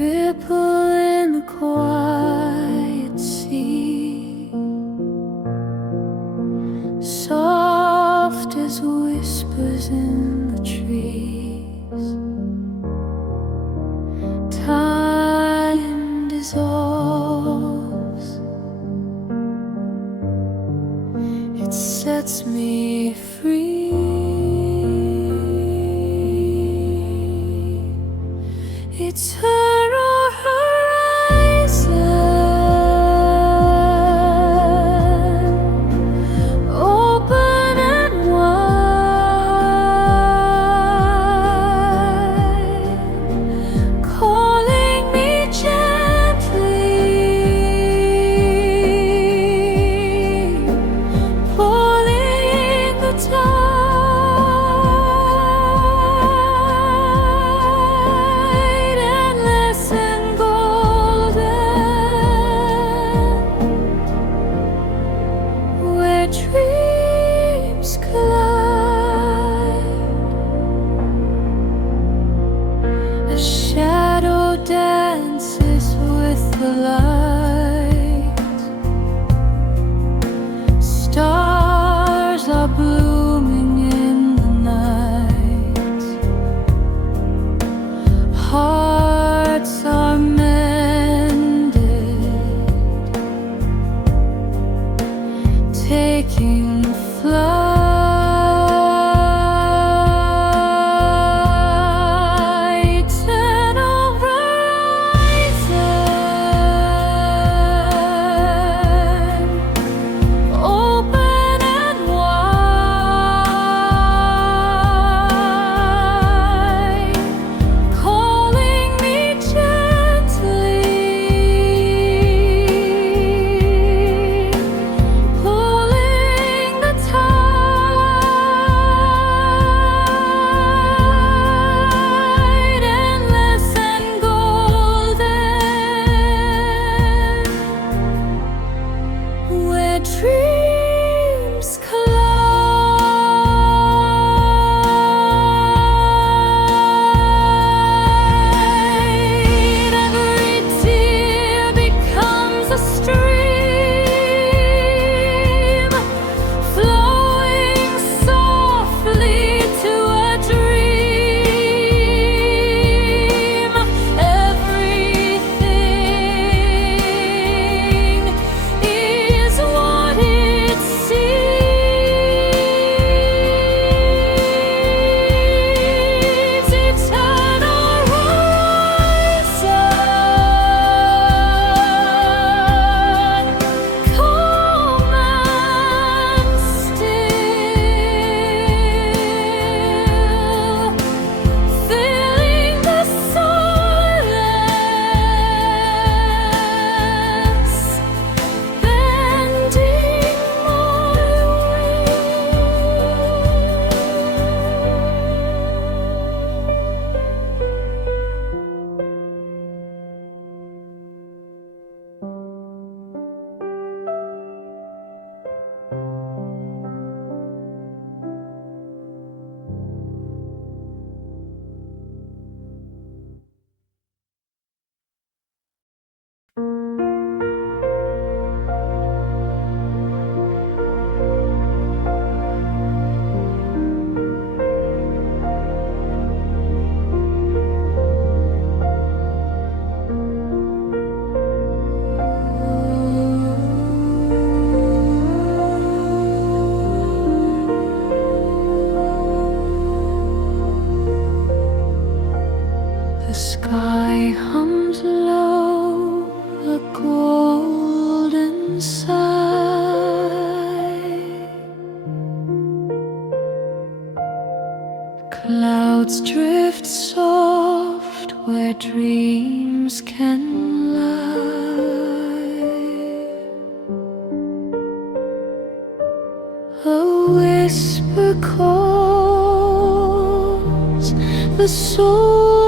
ripple in the quiet sea, soft as whispers in the trees. Time dissolves, it sets me free. Eternal horizon, open and wide, calling me gently, pulling the tide. Dreams collide, a shadow dances with the light. Stars are blooming in the night. Hearts are mended, taking flight. Eternal horizon, open and wide, calling me gently, pulling the tide, endless and golden, where dreams collide. Every tear becomes a stream, flowing softly to a dream. Everything is what it seems. Eternal horizon, calm and still, filling the silence, bending my The sky hums low, a golden sigh. Clouds drift soft where dreams can lie. A whisper calls the soul